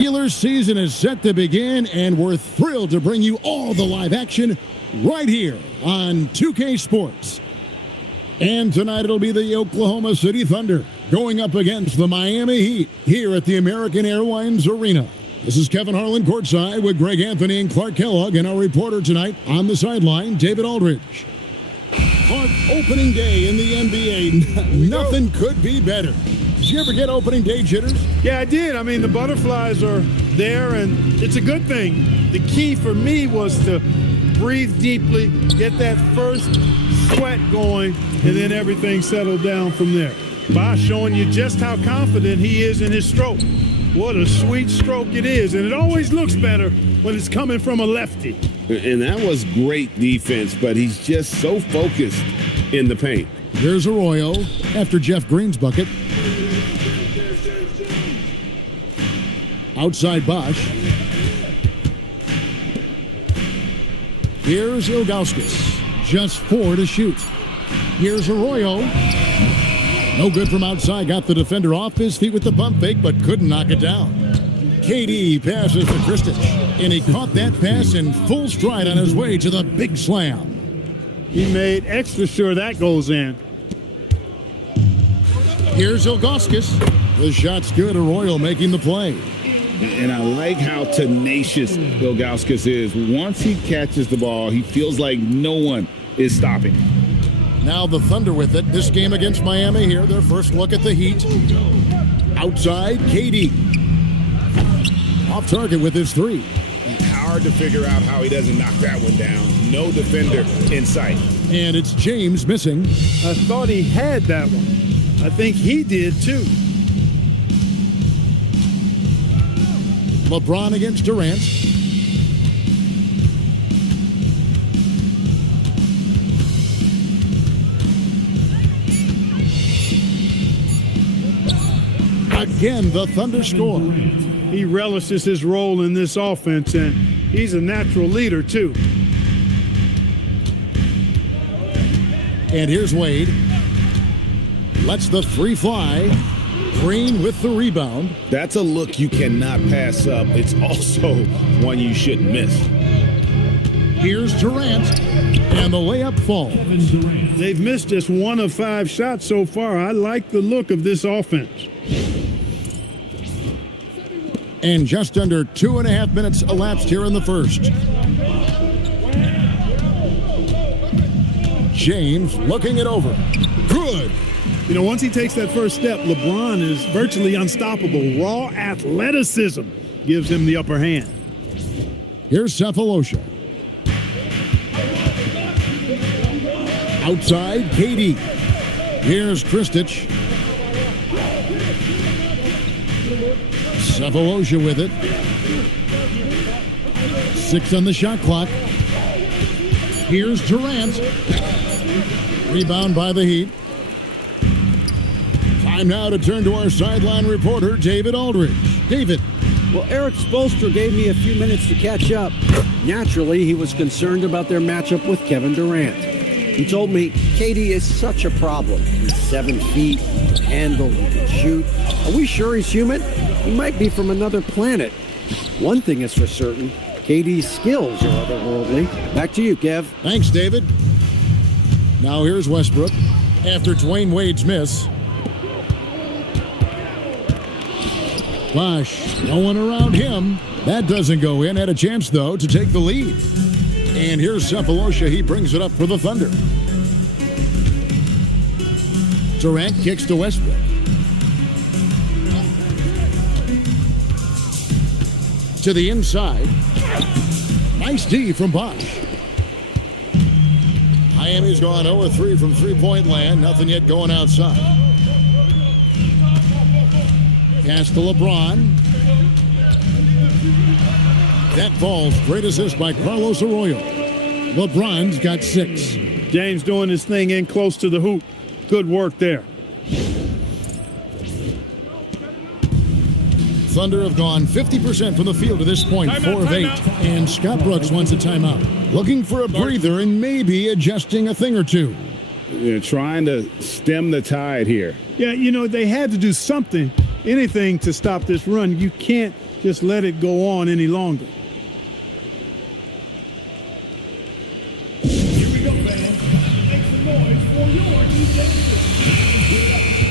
Regular season is set to begin, and we're thrilled to bring you all the live action right here on 2K Sports. And tonight it'll be the Oklahoma City Thunder going up against the Miami Heat here at the American Airlines Arena. This is Kevin Harlan courtside with Greg Anthony and Clark Kellogg, and our reporter tonight on the sideline, David Aldridge. Clark, opening day in the NBA. Nothing could be better. Did you ever get opening day jitters? Yeah, I did. I mean, the butterflies are there, and it's a good thing. The key for me was to breathe deeply, get that first sweat going, and then everything settled down from there. Bosh showing you just how confident he is in his stroke. What a sweet stroke it is, and it always looks better when it's coming from a lefty. And that was great defense, but he's just so focused in the paint. Here's Arroyo after Jeff Green's bucket. Outside Bosh. Here's Ilgauskas. Just 4 to shoot. Here's Arroyo. No good from outside. Got the defender off his feet with the bump fake, but couldn't knock it down. KD passes to Kristich, and he caught that pass in full stride on his way to the big slam. He made extra sure that goes in. Here's Ilgauskas. The shot's good. Arroyo making the play. And I like how tenacious Ilgauskas is. Once he catches the ball, he feels like no one is stopping. Now the Thunder with it. This game against Miami here. Their first look at the Heat. Outside, KD. Off target with his 3. Hard to figure out how he doesn't knock that one down. No defender in sight. And it's James missing. I thought he had that one. I think he did too. LeBron against Durant. Again, the Thunder score. He relishes his role in this offense, and he's a natural leader too. And here's Wade. Lets the 3 fly. Green with the rebound. That's a look you cannot pass up. It's also one you shouldn't miss. Here's Durant, and the layup falls. They've missed just 1 of 5 shots so far. I like the look of this offense. And just under 2.5 minutes elapsed here in the first. James looking it over. Good. You know, once he takes that first step, LeBron is virtually unstoppable. Raw athleticism gives him the upper hand. Here's Cephalosha. Outside, KD. Here's Kristich. Cephalosha with it. 6 on the shot clock. Here's Durant. Rebound by the Heat. Time now to turn to our sideline reporter, David Aldridge. David. Well, Eric Spoelstra gave me a few minutes to catch up. Naturally, he was concerned about their matchup with Kevin Durant. He told me KD is such a problem. He's 7 feet, he can handle, he can shoot. Are we sure he's human? He might be from another planet. One thing is for certain, KD's skills are otherworldly. Back to you, Kev. Thanks, David. Now here's Westbrook after Dwayne Wade's miss. Bosh, no one around him. That doesn't go in. Had a chance, though, to take the lead. And here's Cephalosha. He brings it up for the Thunder. Durant kicks to Westbrook. To the inside. Nice D from Bosh. Miami's gone 0-3 from three-point land. Nothing yet going outside. Pass to LeBron. That falls. Great assist by Carlos Arroyo. LeBron's got 6. James doing his thing in close to the hoop. Good work there. Thunder have gone 50% from the field to this point, 4 of 8. And Scott Brooks wants a timeout. Looking for a breather and maybe adjusting a thing or two. They're trying to stem the tide here. Yeah, you know, they had to do something, anything to stop this run. You can't just let it go on any longer.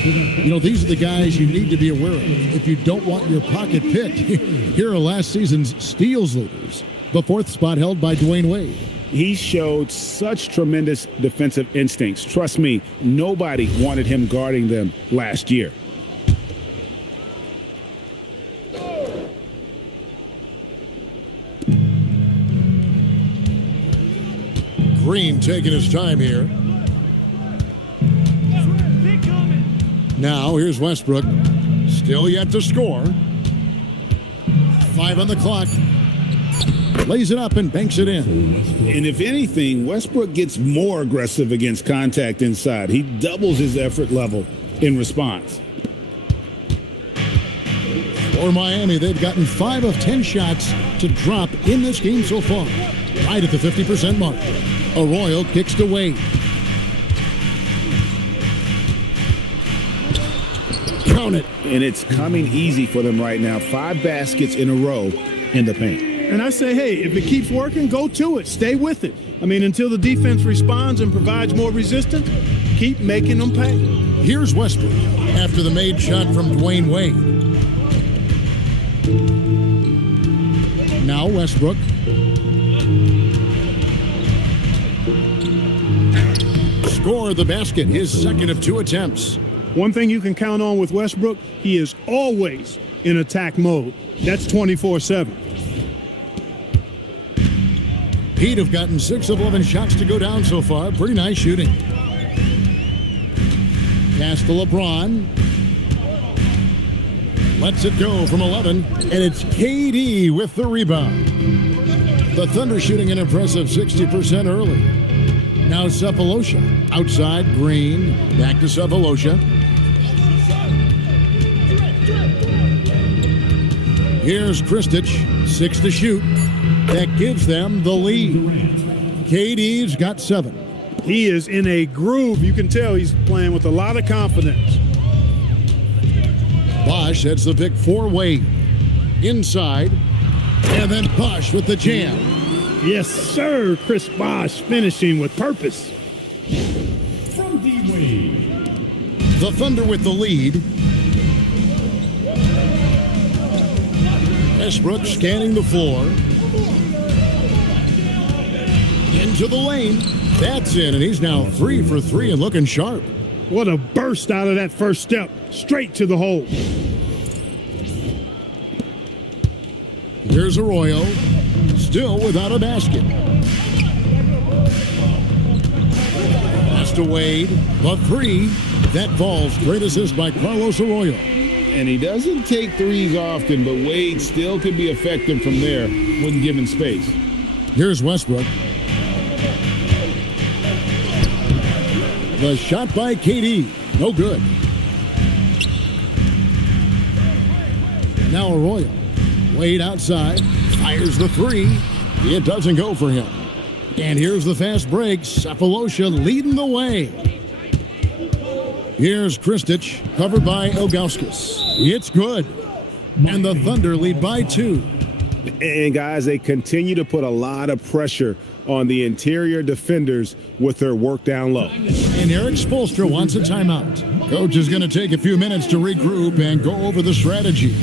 You know, these are the guys you need to be aware of if you don't want your pocket picked. Here are last season's steals leaders. The fourth spot held by Dwayne Wade. He showed such tremendous defensive instincts. Trust me, nobody wanted him guarding them last year. Green taking his time here. Now here's Westbrook. Still yet to score. 5 on the clock. Lays it up and banks it in. And if anything, Westbrook gets more aggressive against contact inside. He doubles his effort level in response. For Miami, they've gotten 5 of 10 shots to drop in this game so far. Right at the 50% mark. Arroyo kicks to Wade. Count it. And it's coming easy for them right now. 5 baskets in a row in the paint. And I say, hey, if it keeps working, go to it. Stay with it. I mean, until the defense responds and provides more resistance, keep making them pay. Here's Westbrook after the made shot from Dwayne Wade. Now Westbrook. Score the basket, his second of 2 attempts. One thing you can count on with Westbrook, he is always in attack mode. That's 24/7. Heat have gotten 6 of 11 shots to go down so far. Pretty nice shooting. Pass to LeBron. Lets it go from 11, and it's KD with the rebound. The Thunder shooting an impressive 60% early. Now Cephalosha. Outside, Green. Back to Cephalosha. Here's Kristich. 6 to shoot. That gives them the lead. KD's got 7. He is in a groove. You can tell he's playing with a lot of confidence. Bosh heads the pick for Wade. Inside. And then Bosh with the jam. Yes, sir. Chris Bosh finishing with purpose. From D-Wade. The Thunder with the lead. Westbrook scanning the floor. Into the lane. That's in, and he's now 3 for 3 and looking sharp. What a burst out of that first step. Straight to the hole. Here's Arroyo. Still without a basket. Pass to Wade. The 3. That falls. Great assist by Carlos Arroyo. And he doesn't take threes often, but Wade still could be effective from there when given space. Here's Westbrook. The shot by KD. No good. Now Arroyo. Wade outside. Fires the 3. It doesn't go for him. And here's the fast break. Cephalosha leading the way. Here's Kristich, covered by Ilgauskas. It's good. And the Thunder lead by 2. And guys, they continue to put a lot of pressure on the interior defenders with their work down low. And Eric Spoelstra wants a timeout. Coach is going to take a few minutes to regroup and go over the strategy.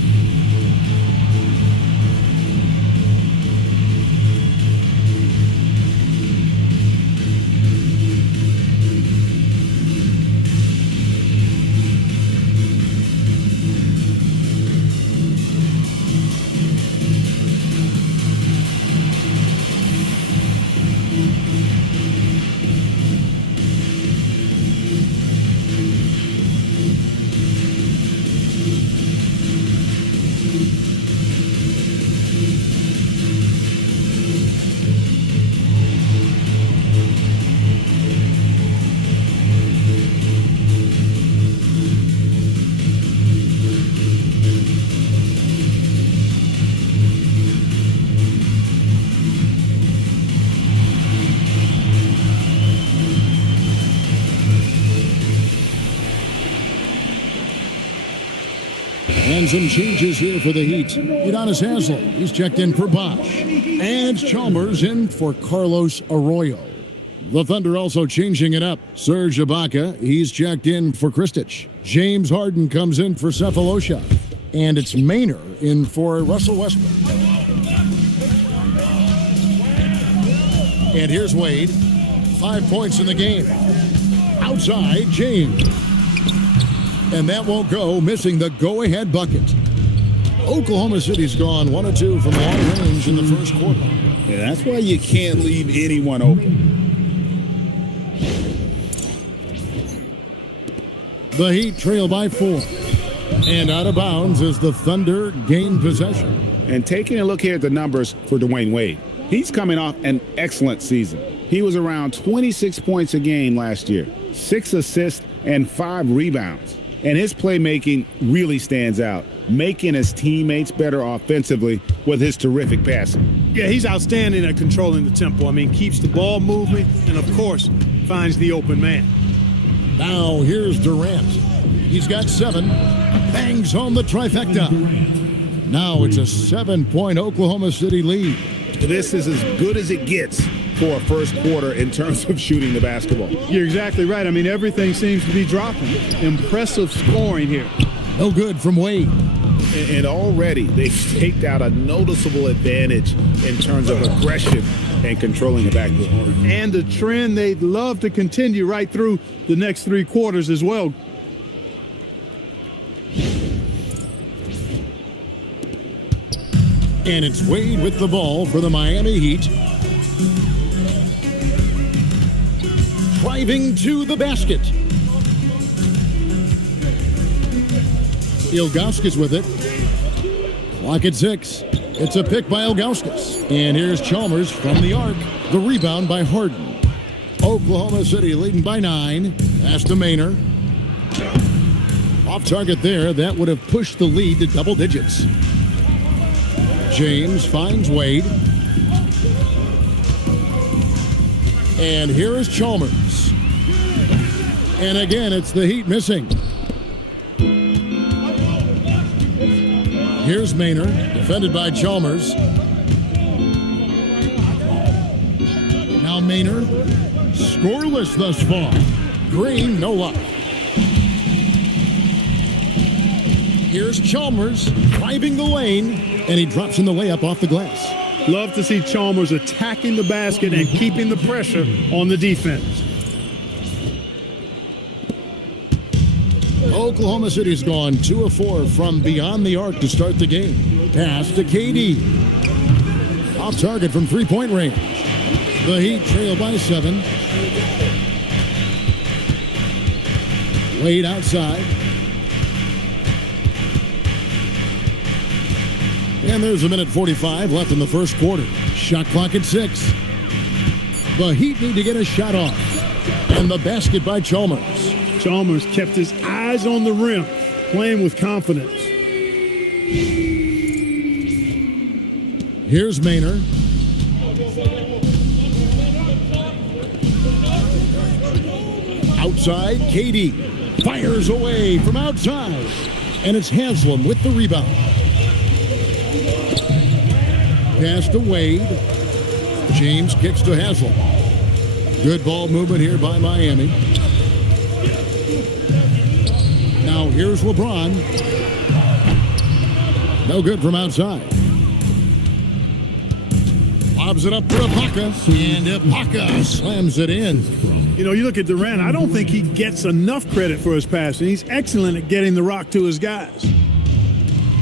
And some changes here for the Heat. Udonis Haslem, he's checked in for Bosch. And Chalmers in for Carlos Arroyo. The Thunder also changing it up. Serge Ibaka, he's checked in for Kristich. James Harden comes in for Cephalosha. And it's Maynard in for Russell Westbrook. And here's Wade. 5 points in the game. Outside, James. And that won't go, missing the go-ahead bucket. Oklahoma City's gone 1 of 2 from long range in the first quarter. Yeah, that's why you can't leave anyone open. The Heat trail by 4. And out of bounds as the Thunder gain possession. And taking a look here at the numbers for Dwayne Wade. He's coming off an excellent season. He was around 26 points a game last year, 6 assists and 5 rebounds. And his playmaking really stands out, making his teammates better offensively with his terrific passing. Yeah, he's outstanding at controlling the tempo. I mean, keeps the ball moving and, of course, finds the open man. Now here's Durant. He's got 7. Bangs home the trifecta. Now it's a 7-point Oklahoma City lead. This is as good as it gets for a first quarter in terms of shooting the basketball. You're exactly right. I mean, everything seems to be dropping. Impressive scoring here. No good from Wade. And already they've staked out a noticeable advantage in terms of aggression and controlling the backcourt. And a trend they'd love to continue right through the next 3 quarters as well. And it's Wade with the ball for the Miami Heat. Driving to the basket. Ilgauskas with it. Clock at 6. It's a pick by Ilgauskas. And here's Chalmers from the arc. The rebound by Harden. Oklahoma City leading by 9. Pass to Maynard. Off target there. That would have pushed the lead to double digits. James finds Wade. And here is Chalmers. And again, it's the Heat missing. Here's Maynard, defended by Chalmers. Now Maynard, scoreless thus far. Green, no luck. Here's Chalmers, driving the lane, and he drops in the layup off the glass. Love to see Chalmers attacking the basket and keeping the pressure on the defense. Oklahoma City's gone 2 of 4 from beyond the arc to start the game. Pass to KD. Off target from three-point range. The Heat trail by 7. Wade outside. And there's a minute 45 left in the first quarter. Shot clock at 6. The Heat need to get a shot off. And the basket by Chalmers. Chalmers kept his eyes on the rim, playing with confidence. Here's Maynard. Outside, KD fires away from outside. And it's Haslem with the rebound. Pass to Wade. James kicks to Haslem. Good ball movement here by Miami. Now here's LeBron. No good from outside. Lobs it up for Ibaka. And Ibaka slams it in. You know, you look at Durant, I don't think he gets enough credit for his passing. He's excellent at getting the rock to his guys.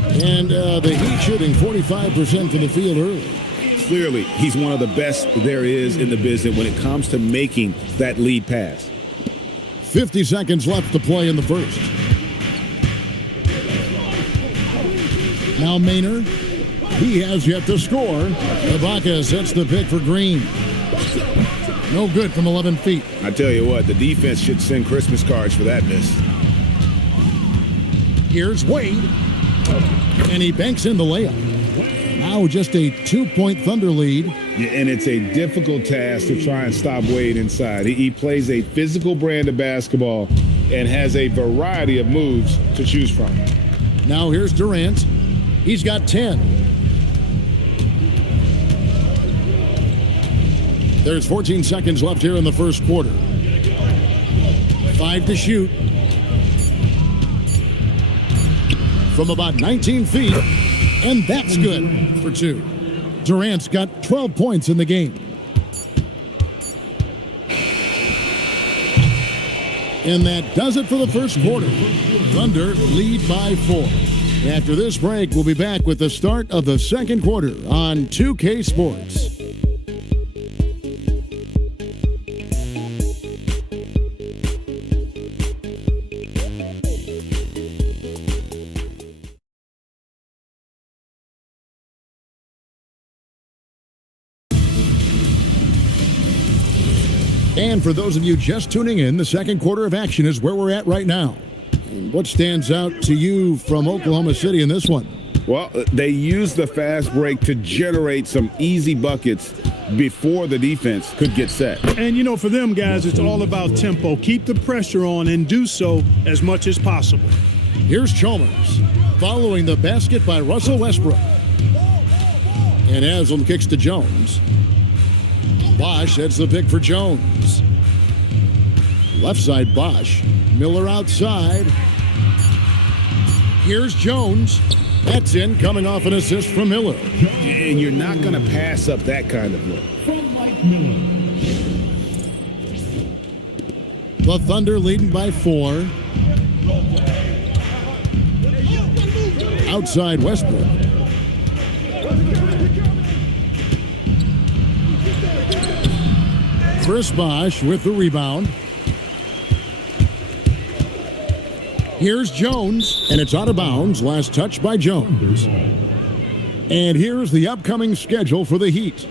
And the Heat shooting 45% from the field early. Clearly, he's one of the best there is in the business when it comes to making that lead pass. 50 seconds left to play in the first. Now Maynard. He has yet to score. Ibaka sets the pick for Green. No good from 11 feet. I tell you what, the defense should send Christmas cards for that miss. Here's Wade. And he banks in the layup. Now just a 2-point Thunder lead. Yeah, and it's a difficult task to try and stop Wade inside. He plays a physical brand of basketball and has a variety of moves to choose from. Now here's Durant. He's got 10. There's 14 seconds left here in the first quarter. 5 to shoot. From about 19 feet, and that's good for 2. Durant's got 12 points in the game. And that does it for the first quarter. Thunder lead by 4. After this break, we'll be back with the start of the second quarter on 2K Sports. And for those of you just tuning in, the second quarter of action is where we're at right now. And what stands out to you from Oklahoma City in this one? Well, they used the fast break to generate some easy buckets before the defense could get set. And, you know, for them guys, it's all about tempo. Keep the pressure on and do so as much as possible. Here's Chalmers following the basket by Russell Westbrook. And Haslam kicks to Jones. Bosch heads the pick for Jones. Left side Bosch. Miller outside. Here's Jones. That's in, coming off an assist from Miller. And you're not going to pass up that kind of look. The Thunder leading by 4. Outside Westbrook. Chris Bosch with the rebound. Here's Jones, and it's out of bounds. Last touch by Jones. And here's the upcoming schedule for the Heat.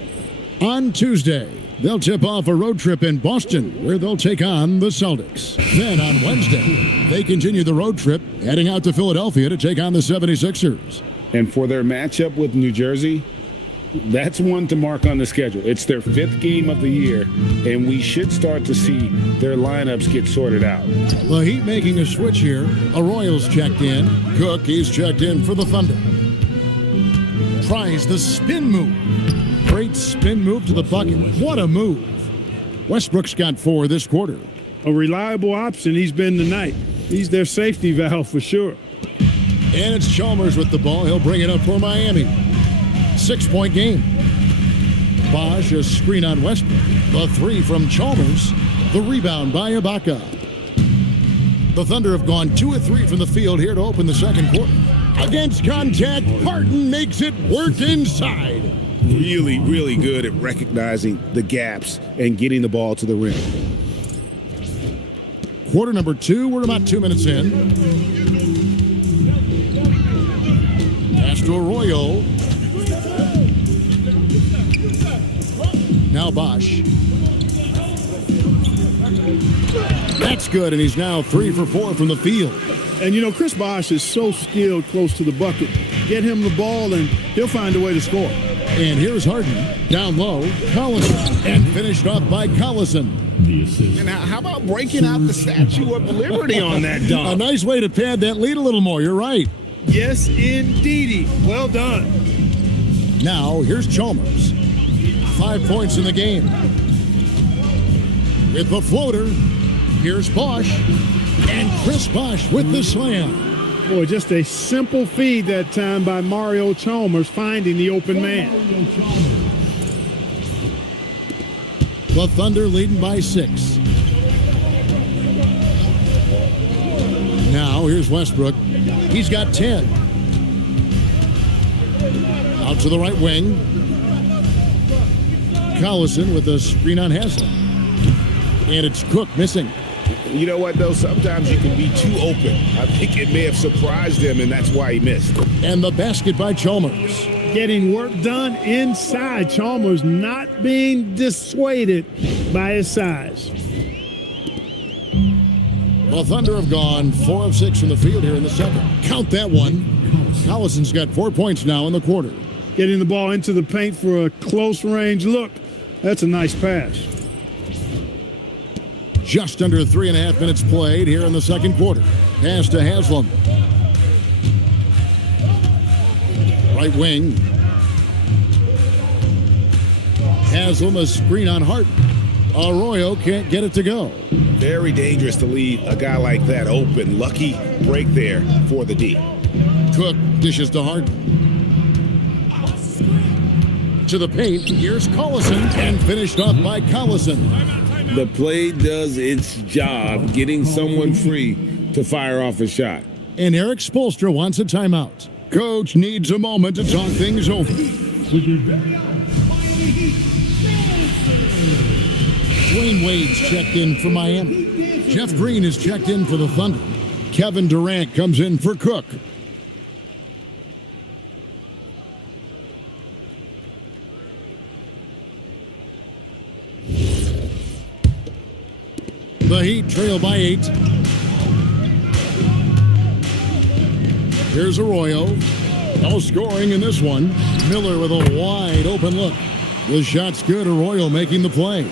On Tuesday, they'll tip off a road trip in Boston, where they'll take on the Celtics. Then on Wednesday, they continue the road trip, heading out to Philadelphia to take on the 76ers. And for their matchup with New Jersey, that's one to mark on the schedule. It's their 5th game of the year, and we should start to see their lineups get sorted out. The Heat making a switch here. Arroyo's checked in. Cook, he's checked in for the Thunder. Tries the spin move. Great spin move to the bucket. What a move. Westbrook's got 4 this quarter. A reliable option he's been tonight. He's their safety valve for sure. And it's Chalmers with the ball. He'll bring it up for Miami. 6-point game. Bosch, a screen on Westbrook. The 3 from Chalmers. The rebound by Ibaka. The Thunder have gone 2 of 3 from the field here to open the second quarter. Against contact, Harden makes it work inside. Really, really good at recognizing the gaps and getting the ball to the rim. Quarter number 2, we're about 2 minutes in. Pass to Arroyo. Now Bosch. That's good, and he's now 3 for 4 from the field. And, you know, Chris Bosch is so skilled close to the bucket. Get him the ball, and he'll find a way to score. And here's Harden. Down low, Collison. And finished off by Collison. And how about breaking out the Statue of Liberty on that dunk? A nice way to pad that lead a little more. You're right. Yes, indeedy. Well done. Now, here's Chalmers. 5 points in the game. With the floater, here's Bosch. And Chris Bosch with the slam. Boy, just a simple feed that time by Mario Chalmers finding the open man. The Thunder leading by 6. Now, here's Westbrook. He's got 10. Out to the right wing. Collison with a screen on Haslam. And it's Cook missing. You know what, though? Sometimes you can be too open. I think it may have surprised him, and that's why he missed. And the basket by Chalmers. Getting work done inside. Chalmers not being dissuaded by his size. The Thunder have gone 4 of 6 from the field here in the second. Count that one. Collison's got 4 points now in the quarter. Getting the ball into the paint for a close range look. That's a nice pass. Just under 3.5 minutes played here in the second quarter. Pass to Haslam. Right wing. Haslam, a screen on Hart. Arroyo can't get it to go. Very dangerous to leave a guy like that open. Lucky break there for the D. Cook dishes to Hart. To the paint. Here's Collison, and finished off by Collison. The play does its job, getting someone free to fire off a shot. And Eric Spoelstra wants a timeout. Coach needs a moment to talk things over. Dwayne Wade's checked in for Miami. Jeff Green is checked in for the Thunder. Kevin Durant comes in for Cook. The Heat trail by 8. Here's Arroyo. No scoring in this one. Miller with a wide open look. The shot's good. Arroyo making the play.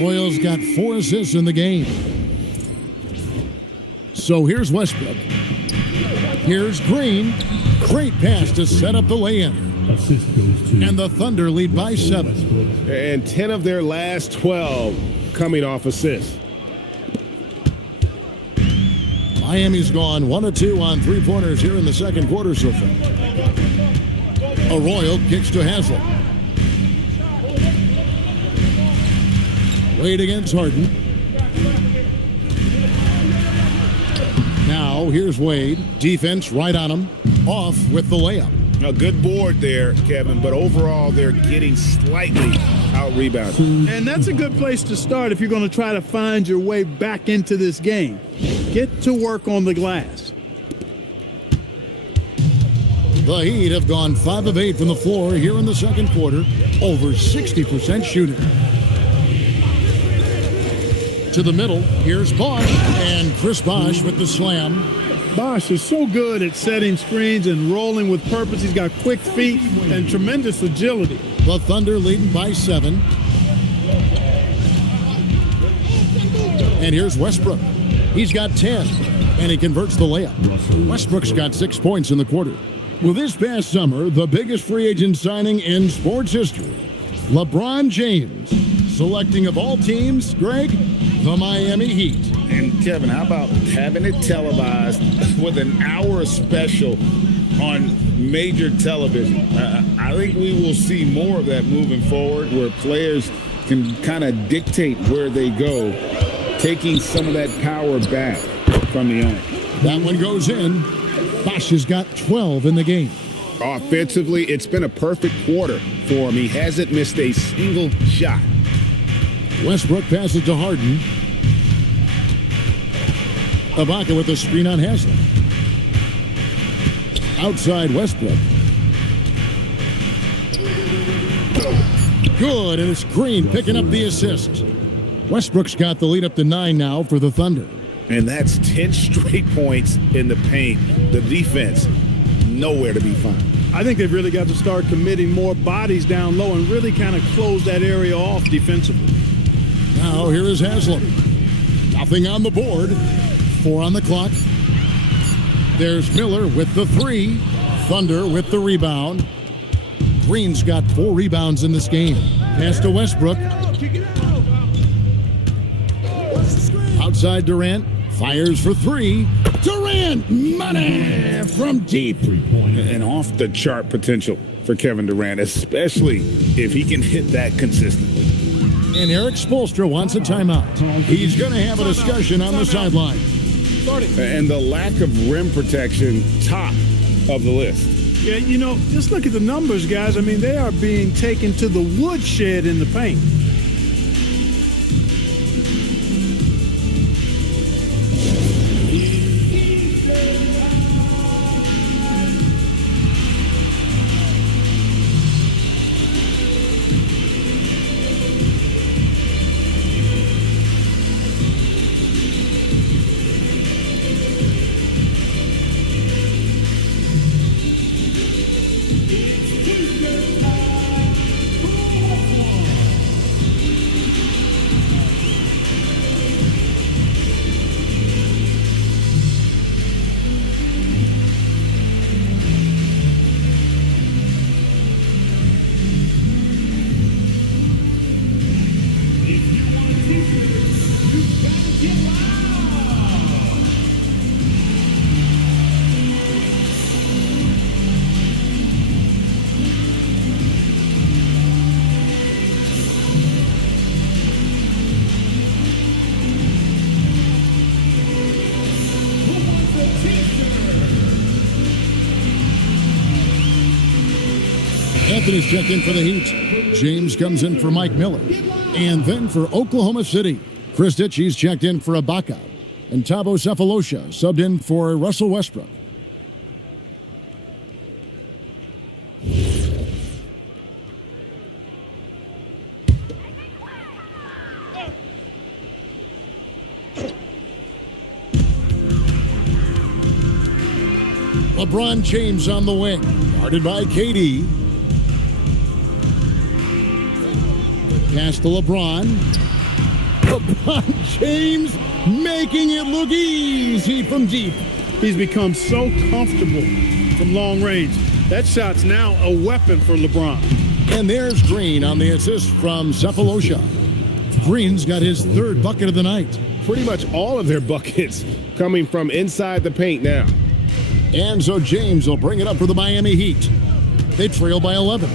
Arroyo's got 4 assists in the game. So here's Westbrook. Here's Green. Great pass to set up the lay-in. And the Thunder lead by 7. And 10 of their last 12 coming off assists. Miami's gone 1 of 2 on 3-pointers here in the second quarter so far. Arroyo kicks to Haslam. Wade against Harden. Now here's Wade. Defense right on him. Off with the layup. A good board there, Kevin, but overall they're getting slightly out-rebounded. And that's a good place to start if you're going to try to find your way back into this game. Get to work on the glass. The Heat have gone 5 of 8 from the floor here in the second quarter. Over 60% shooting. To the middle, here's Bosch, and Chris Bosch with the slam. Bosch is so good at setting screens and rolling with purpose. He's got quick feet and tremendous agility. The Thunder leading by 7. And here's Westbrook. He's got 10, and he converts the layup. Westbrook's got 6 points in the quarter. Well, this past summer, the biggest free agent signing in sports history, LeBron James, selecting of all teams, Greg, the Miami Heat. And Kevin, how about having it televised with an hour special on major television? I think we will see more of that moving forward, where players can kind of dictate where they go, taking some of that power back from the owner. That one goes in. Bosch has got 12 in the game. Offensively, it's been a perfect quarter for him. He hasn't missed a single shot. Westbrook passes to Harden. Ibaka with the screen on Haslam. Outside Westbrook. Good, and it's Green picking up the assist. Westbrook's got the lead up to 9 now for the Thunder. And that's 10 straight points in the paint. The defense, nowhere to be found. I think they've really got to start committing more bodies down low and really kind of close that area off defensively. Now here is Haslam. Nothing on the board. 4 on the clock. There's Miller with the 3. Thunder with the rebound. Green's got 4 rebounds in this game. Pass to Westbrook. Outside Durant. Fires for 3. Durant! Money from deep. And off the chart potential for Kevin Durant, especially if he can hit that consistently. And Eric Spoelstra wants a timeout. He's going to have a discussion on the sideline. And the lack of rim protection, top of the list. Yeah, you know, just look at the numbers, guys. I mean, they are being taken to the woodshed in the paint. Anthony's checked in for the Heat. James comes in for Mike Miller. And then for Oklahoma City, Chris Ditchy's checked in for Ibaka. And Thabo Sefolosha subbed in for Russell Westbrook. LeBron James on the wing, guarded by KD. Pass to LeBron. LeBron James making it look easy from deep. He's become so comfortable from long range. That shot's now a weapon for LeBron. And there's Green on the assist from Sefolosha. Green's got his third bucket of the night. Pretty much all of their buckets coming from inside the paint now. And so James will bring it up for the Miami Heat. They trail by 11.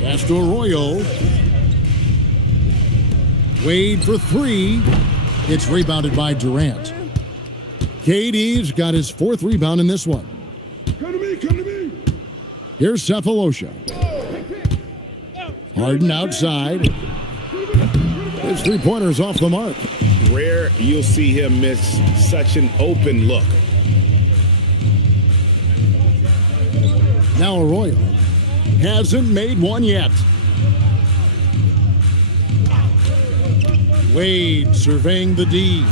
Pass to Arroyo. Wade for three. It's rebounded by Durant. KD's got his fourth rebound in this one. Come to me, come to me. Here's Sefolosha. Harden outside. His three-pointer's off the mark. Rare you'll see him miss such an open look. Now Arroyo hasn't made one yet. Wade surveying the D.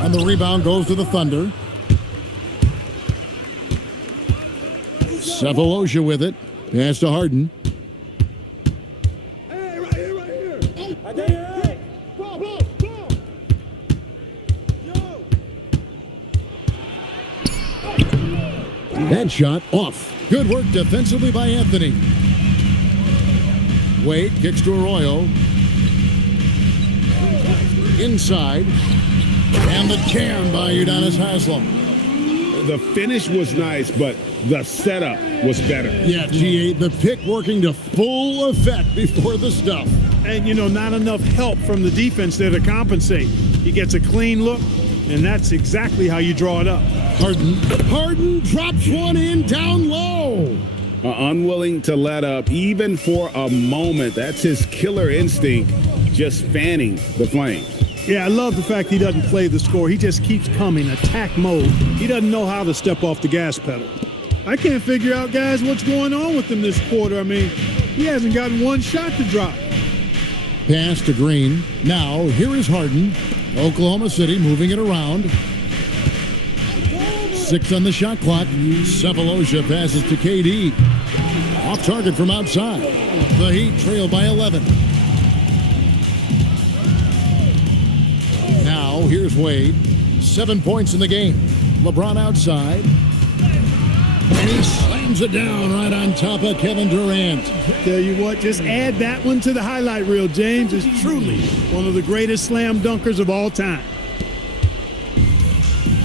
And the rebound goes to the Thunder. Sefolosha with it. Pass to Harden. Hey, right here, right here. Hey, ball. Yo. That shot off. Good work defensively by Anthony. Wade kicks to Arroyo. Inside. And the jam by Udonis Haslem. The finish was nice, but the setup was better. Yeah, G8, the pick working to full effect before the stuff. And, not enough help from the defense there to compensate. He gets a clean look, and that's exactly how you draw it up. Harden drops one in down low. Unwilling to let up even for a moment. That's his killer instinct, just fanning the flames. Yeah, I love the fact he doesn't play the score. He just keeps coming, attack mode. He doesn't know how to step off the gas pedal. I can't figure out, guys, what's going on with him this quarter. I mean, he hasn't gotten one shot to drop. Pass to Green. Now, here is Harden. Oklahoma City moving it around. 6 on the shot clock. Sefolosha passes to KD. Off target from outside. The Heat trail by 11. Now, here's Wade. 7 points in the game. LeBron outside. And he slams it down right on top of Kevin Durant. Tell you what, just add that one to the highlight reel. James is truly one of the greatest slam dunkers of all time.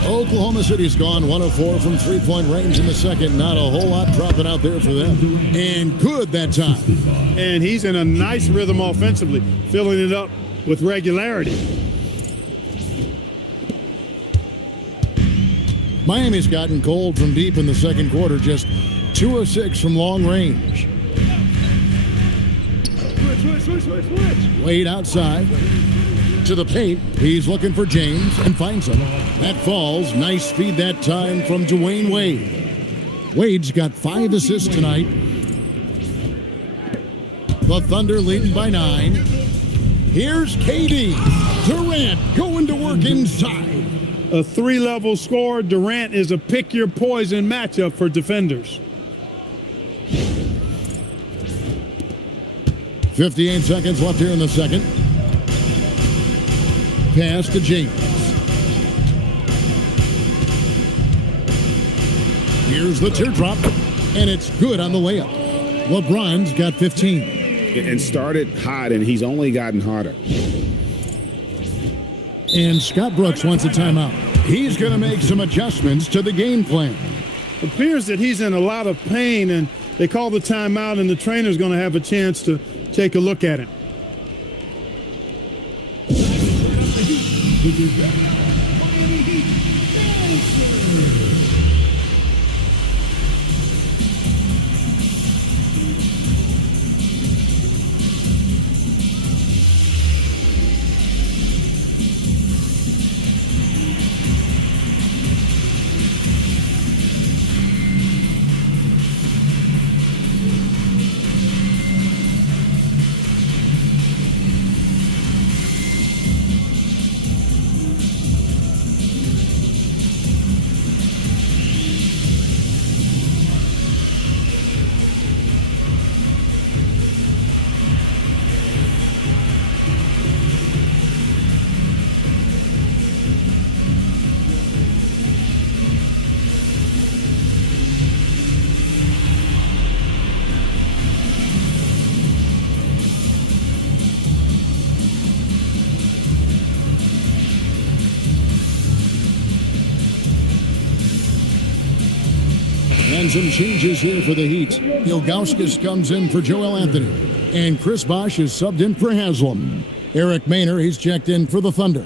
Oklahoma City's gone 1 of 4 from three-point range in the second. Not a whole lot dropping out there for them. And good that time. And he's in a nice rhythm offensively, filling it up with regularity. Miami's gotten cold from deep in the second quarter, just 2 of 6 from long range. Switch. Wade outside to the paint. He's looking for James and finds him. That falls. Nice feed that time from Dwayne Wade. Wade's got 5 assists tonight. The Thunder leading by 9. Here's KD. Durant going to work inside. A 3-level score. Durant is a pick-your-poison matchup for defenders. 58 seconds left here in the second. Pass to James. Here's the teardrop, and it's good on the layup. LeBron's got 15. And started hot, and he's only gotten hotter. And Scott Brooks wants a timeout. He's going to make some adjustments to the game plan. It appears that he's in a lot of pain, and they call the timeout, and the trainer's going to have a chance to take a look at him. And some changes here for the Heat. Ilgauskas comes in for Joel Anthony. And Chris Bosh is subbed in for Haslam. Eric Maynor, he's checked in for the Thunder.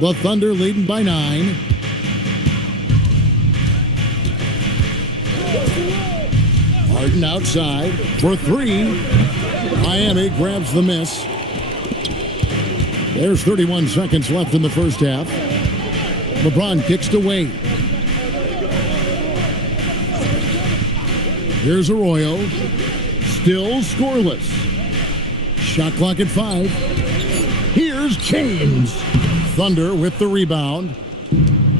The Thunder leading by 9. Harden outside for 3. Miami grabs the miss. There's 31 seconds left in the first half. LeBron kicks to Wade. Here's Arroyo. Still scoreless. Shot clock at 5. Here's James. Thunder with the rebound.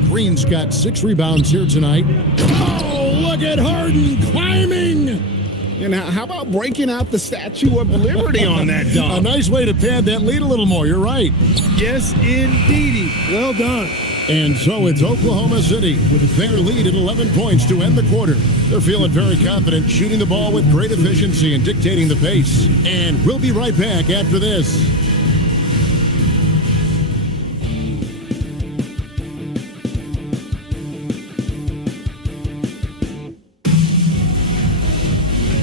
Green's got 6 rebounds here tonight. Oh, look at Harden climbing. And how about breaking out the Statue of Liberty on that dunk? A nice way to pad that lead a little more. You're right. Yes, indeedy. Well done. And so it's Oklahoma City with their lead at 11 points to end the quarter. They're feeling very confident, shooting the ball with great efficiency and dictating the pace. And we'll be right back after this.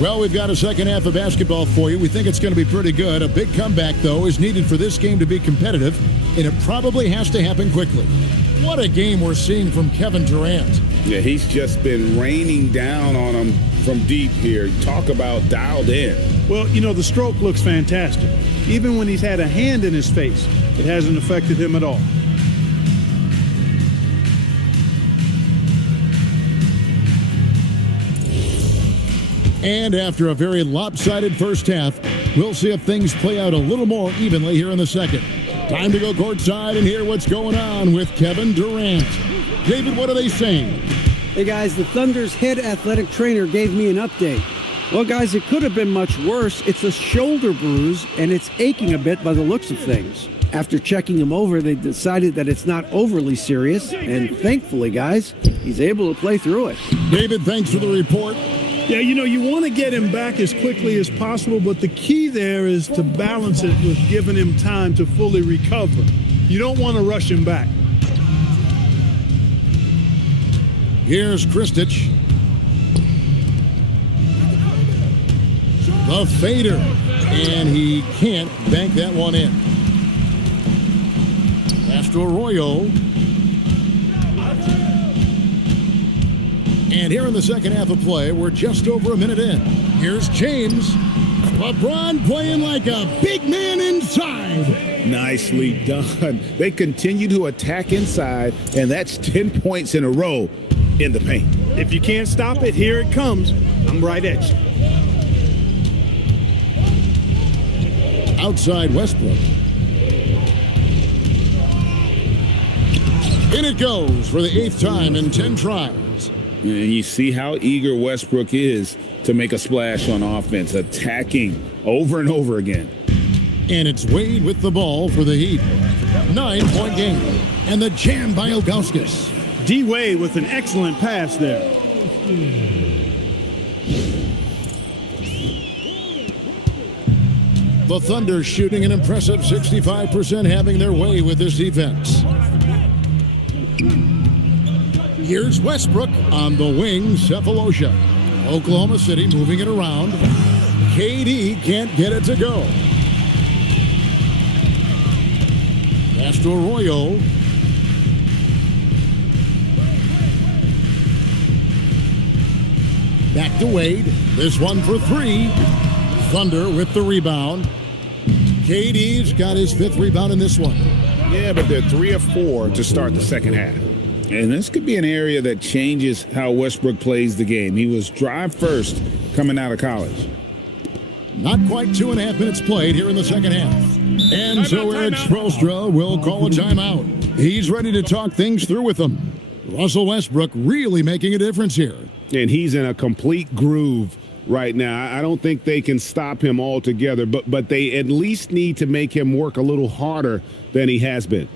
Well, we've got a second half of basketball for you. We think it's going to be pretty good. A big comeback, though, is needed for this game to be competitive, and it probably has to happen quickly. What a game we're seeing from Kevin Durant. Yeah, he's just been raining down on him from deep here. Talk about dialed in. Well, you know, the stroke looks fantastic. Even when he's had a hand in his face, it hasn't affected him at all. And after a very lopsided first half, we'll see if things play out a little more evenly here in the second. Time to go courtside and hear what's going on with Kevin Durant. David, what are they saying? Hey guys, the Thunder's head athletic trainer gave me an update. Well guys, it could have been much worse. It's a shoulder bruise and it's aching a bit by the looks of things. After checking him over, they decided that it's not overly serious, and thankfully guys, he's able to play through it. David, thanks for the report. Yeah, you know, you want to get him back as quickly as possible, but the key there is to balance it with giving him time to fully recover. You don't want to rush him back. Here's Kristich. The fader. And he can't bank that one in. Pass to Arroyo. And here in the second half of play, we're just over a minute in. Here's James. LeBron playing like a big man inside. Nicely done. They continue to attack inside, and that's 10 points in a row in the paint. If you can't stop it, here it comes. I'm right at you. Outside Westbrook. In it goes for the 8th time in 10 tries. And you see how eager Westbrook is to make a splash on offense, attacking over and over again. And it's Wade with the ball for the Heat. 9-point game. And the jam by Ilgauskas. D-Wade with an excellent pass there. The Thunder shooting an impressive 65%, having their way with this defense. Here's Westbrook on the wing, Cephalosha. Oklahoma City moving it around. KD can't get it to go. Pass to Arroyo. Back to Wade. This one for 3. Thunder with the rebound. KD's got his 5th rebound in this one. Yeah, but they're 3 of 4 to start the second half. And this could be an area that changes how Westbrook plays the game. He was drive first coming out of college. Not quite 2.5 minutes played here in the second half. And so Eric Spoelstra will call a timeout. He's ready to talk things through with them. Russell Westbrook really making a difference here. And he's in a complete groove right now. I don't think they can stop him altogether, but they at least need to make him work a little harder than he has been.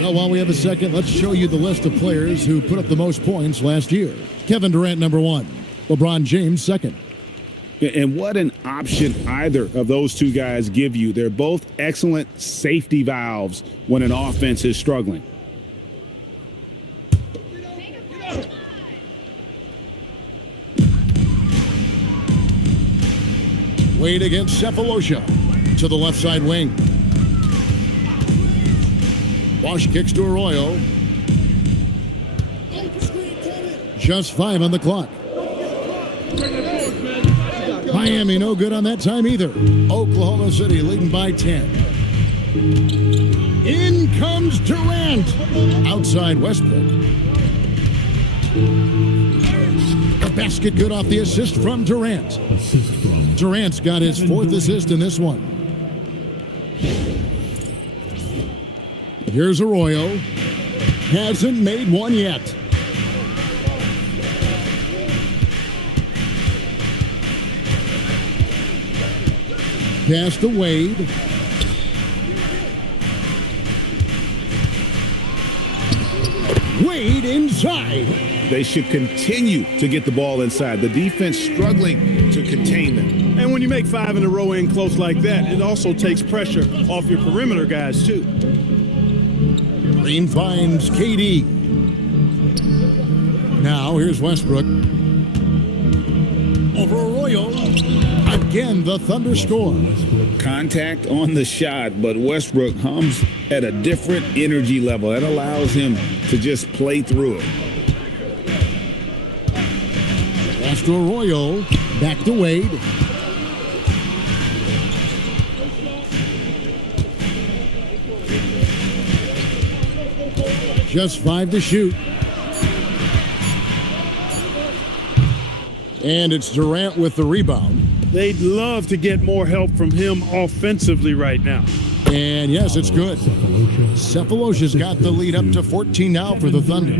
Well, while we have a second, let's show you the list of players who put up the most points last year. Kevin Durant, number 1. LeBron James, second. And what an option either of those two guys give you. They're both excellent safety valves when an offense is struggling. Wade against Cephalosha to the left side wing. Bosch kicks to Arroyo. Just 5 on the clock. Miami no good on that time either. Oklahoma City leading by 10. In comes Durant. Outside Westbrook. The basket good off the assist from Durant. Durant's got his 4th assist in this one. Here's Arroyo. Hasn't made one yet. Pass to Wade. Wade inside. They should continue to get the ball inside. The defense struggling to contain them. And when you make 5 in a row in close like that, it also takes pressure off your perimeter guys, too. Green finds KD. Now here's Westbrook. Over Arroyo. Again, the Thunder score. Contact on the shot, but Westbrook hums at a different energy level. That allows him to just play through it. Pass to Arroyo. Back to Wade. Just 5 to shoot. And it's Durant with the rebound. They'd love to get more help from him offensively right now. And yes, it's good. Cephalosha's got the lead up to 14 now for the Thunder.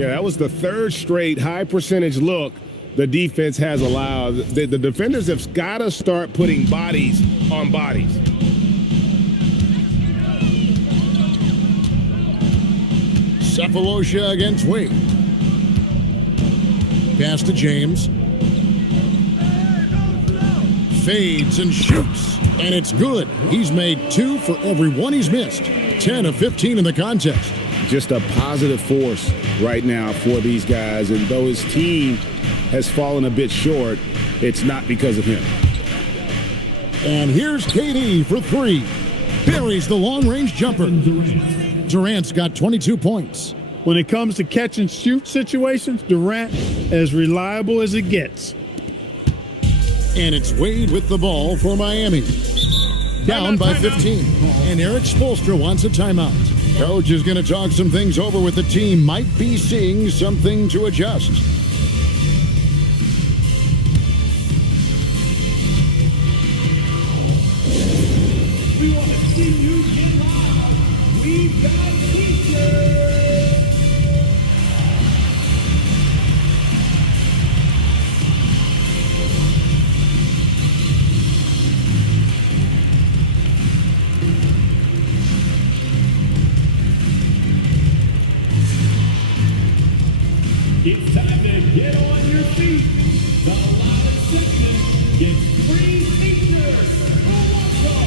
Yeah, that was the 3rd straight high percentage look the defense has allowed. The defenders have got to start putting bodies on bodies. Cephalosha against Wade. Pass to James. Fades and shoots, and it's good. He's made 2 for every one he's missed. 10 of 15 in the contest. Just a positive force right now for these guys, and though his team has fallen a bit short, it's not because of him. And here's KD for 3. Buries the long-range jumper. Durant's got 22 points. When it comes to catch and shoot situations, Durant as reliable as it gets. And it's Wade with the ball for Miami. Down by 15. And Eric Spoelstra wants a timeout. Coach is going to talk some things over with the team. Might be seeing something to adjust. We want to see you get live. We've got teachers. It's time to get on your feet. The Loud Assistant gets free t-shirts for one.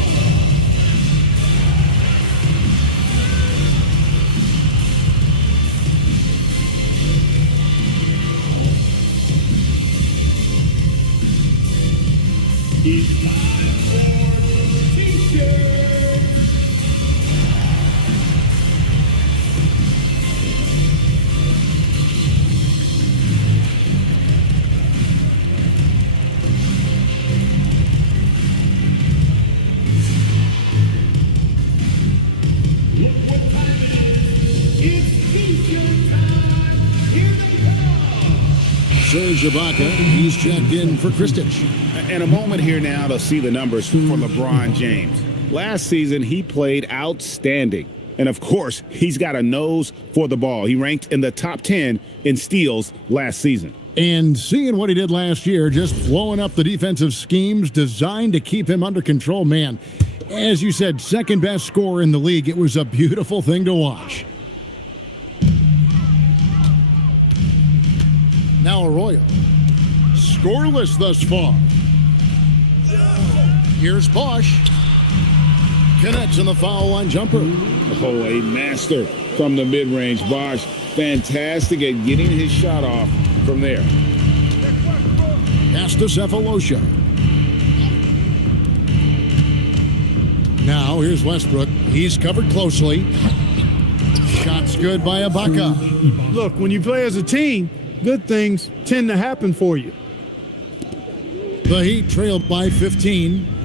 It's time for t-shirts. Look what time it is. It's t-shirt time. Here they come. Serge Ibaka, he's checked in for Kristich. And a moment here now to see the numbers for LeBron James. Last season, he played outstanding. And of course, he's got a nose for the ball. He ranked in the top 10 in steals last season. And seeing what he did last year, just blowing up the defensive schemes designed to keep him under control, man, As you said, second best scorer in the league. It was a beautiful thing to watch. Now Arroyo. Scoreless thus far. Here's Bosch. Connects on the foul line jumper. Oh, a master from the mid-range. Bosch, fantastic at getting his shot off from there. Pass to Cephalosha. Now here's Westbrook. He's covered closely. Shots good by Ibaka. Look, when you play as a team, good things tend to happen for you. The Heat trailed by 15.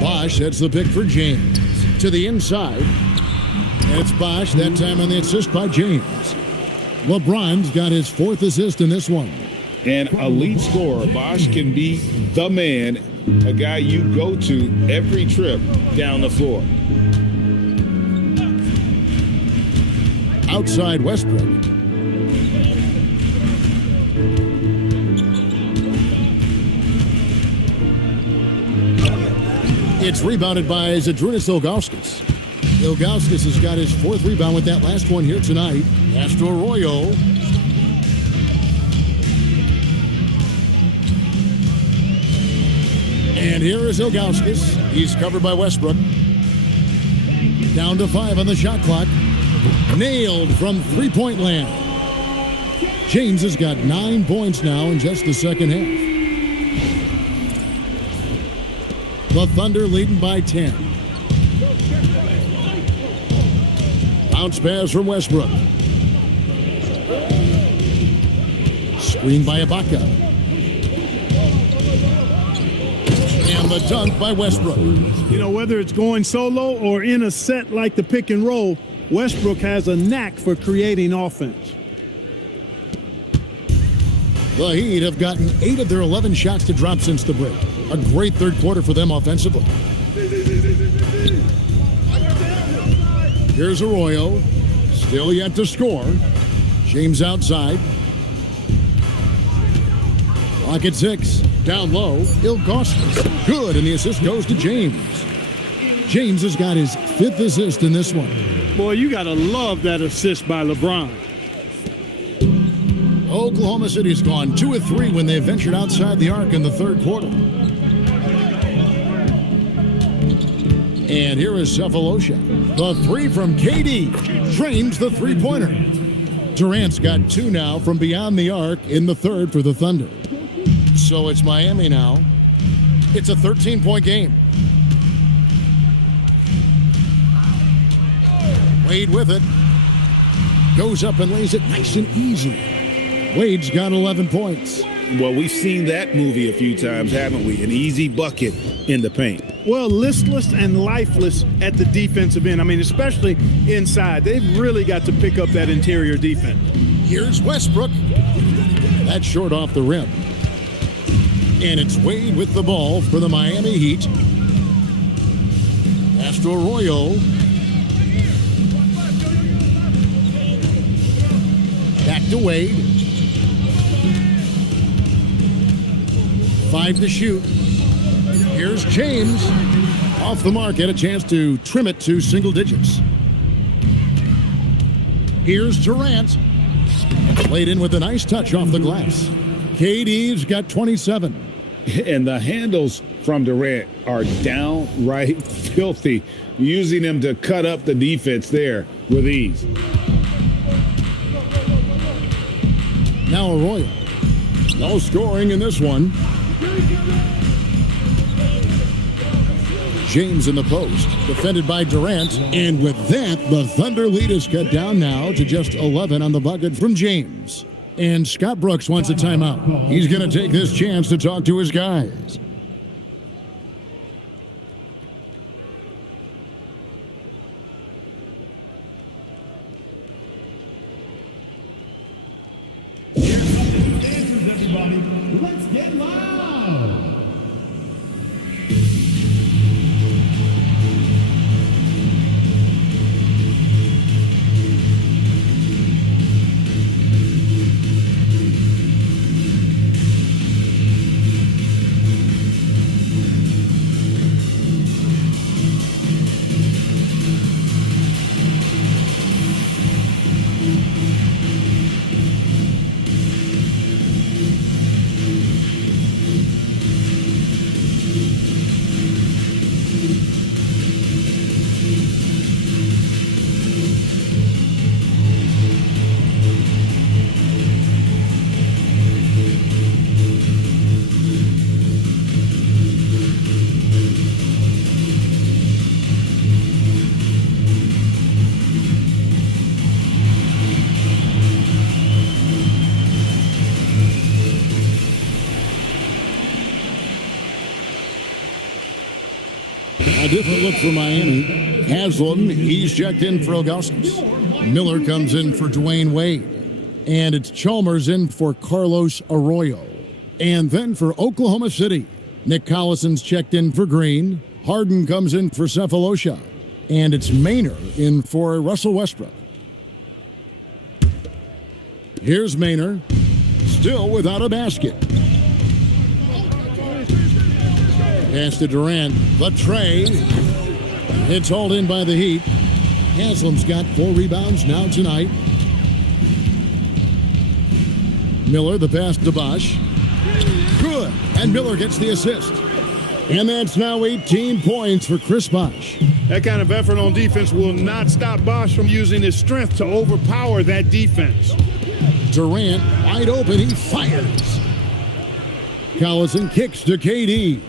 Bosch heads the pick for James. To the inside. And it's Bosch, that time on the assist by James. LeBron's got his 4th assist in this one. An elite scorer. Bosch can be the man, a guy you go to every trip down the floor. Outside Westbrook. It's rebounded by Zydrunas Ilgauskas. Ilgauskas has got his 4th rebound with that last one here tonight. Pass to Arroyo. And here is Ilgauskas. He's covered by Westbrook. Down to 5 on the shot clock. Nailed from three-point land. James has got 9 points now in just the second half. The Thunder leading by 10. Bounce pass from Westbrook. Screen by Ibaka. And the dunk by Westbrook. You know, whether it's going solo or in a set like the pick and roll, Westbrook has a knack for creating offense. The Heat have gotten 8 of their 11 shots to drop since the break. A great third quarter for them offensively. Here's Arroyo. Still yet to score. James outside. Clock at 6. Down low. Ilgauskas. Good, and the assist goes to James. James has got his 5th assist in this one. Boy, you got to love that assist by LeBron. Oklahoma City's gone 2 of 3 when they ventured outside the arc in the third quarter. And here is Cephalosha. The 3 from KD trains the three-pointer. Durant's got 2 now from beyond the arc in the third for the Thunder. So it's Miami now. It's a 13-point game. Wade with it. Goes up and lays it nice and easy. Wade's got 11 points. Well, we've seen that movie a few times, haven't we? An easy bucket in the paint. Well, listless and lifeless at the defensive end. I mean, especially inside. They've really got to pick up that interior defense. Here's Westbrook. That's short off the rim. And it's Wade with the ball for the Miami Heat. Pass to Arroyo. Back to Wade. 5 to shoot. Here's James. Off the mark, had a chance to trim it to single digits. Here's Durant. Played in with a nice touch off the glass. KD's got 27. And the handles from Durant are downright filthy, using him to cut up the defense there with ease. Now Arroyo. No scoring in this one. James in the post, defended by Durant. And with that, the Thunder lead is cut down now to just 11 on the bucket from James. And Scott Brooks wants a timeout. He's going to take this chance to talk to his guys. Answers, everybody. Let's get loud. A different look for Miami. Haslam, he's checked in for Augustus. Miller comes in for Dwayne Wade. And it's Chalmers in for Carlos Arroyo. And then for Oklahoma City, Nick Collison's checked in for Green. Harden comes in for Cephalosha. And it's Maynard in for Russell Westbrook. Here's Maynard, still without a basket. Pass to Durant, the tray. It's hauled in by the Heat. Haslam's got 4 rebounds now tonight. Miller, the pass to Bosch. Good, and Miller gets the assist. And that's now 18 points for Chris Bosch. That kind of effort on defense will not stop Bosch from using his strength to overpower that defense. Durant, wide open, he fires. Collison kicks to KD.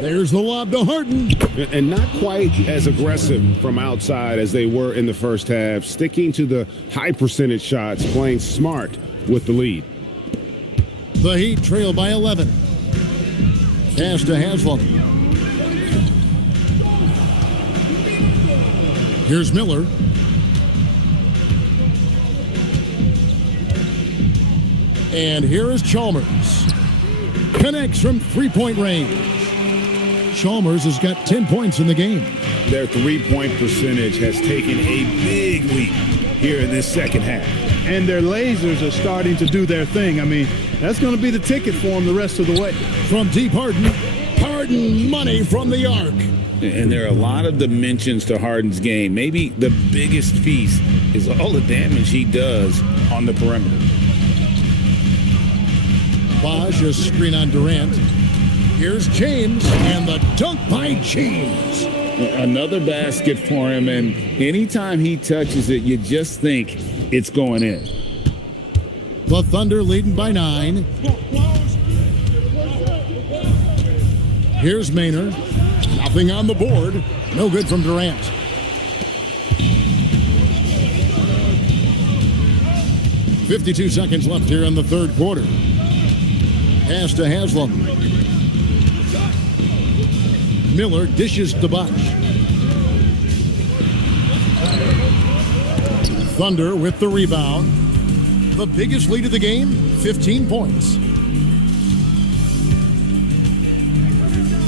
There's the lob to Harden. And not quite as aggressive from outside as they were in the first half, sticking to the high percentage shots, playing smart with the lead. The Heat trail by 11. Pass to Haslam. Here's Miller. And here is Chalmers. Connects from three-point range. Chalmers has got 10 points in the game. Their three-point percentage has taken a big leap here in this second half. And their lasers are starting to do their thing. I mean, that's going to be the ticket for them the rest of the way. From deep Harden. Harden money from the arc. And there are a lot of dimensions to Harden's game. Maybe the biggest piece is all the damage he does on the perimeter. Bosch, a screen on Durant. Here's James, and the dunk by James. Another basket for him, and anytime he touches it, you just think it's going in. The Thunder leading by 9. Here's Maynard. Nothing on the board. No good from Durant. .52 seconds left here in the third quarter. Pass to Haslam. Miller dishes to Bosch. Thunder with the rebound. The biggest lead of the game, 15 points.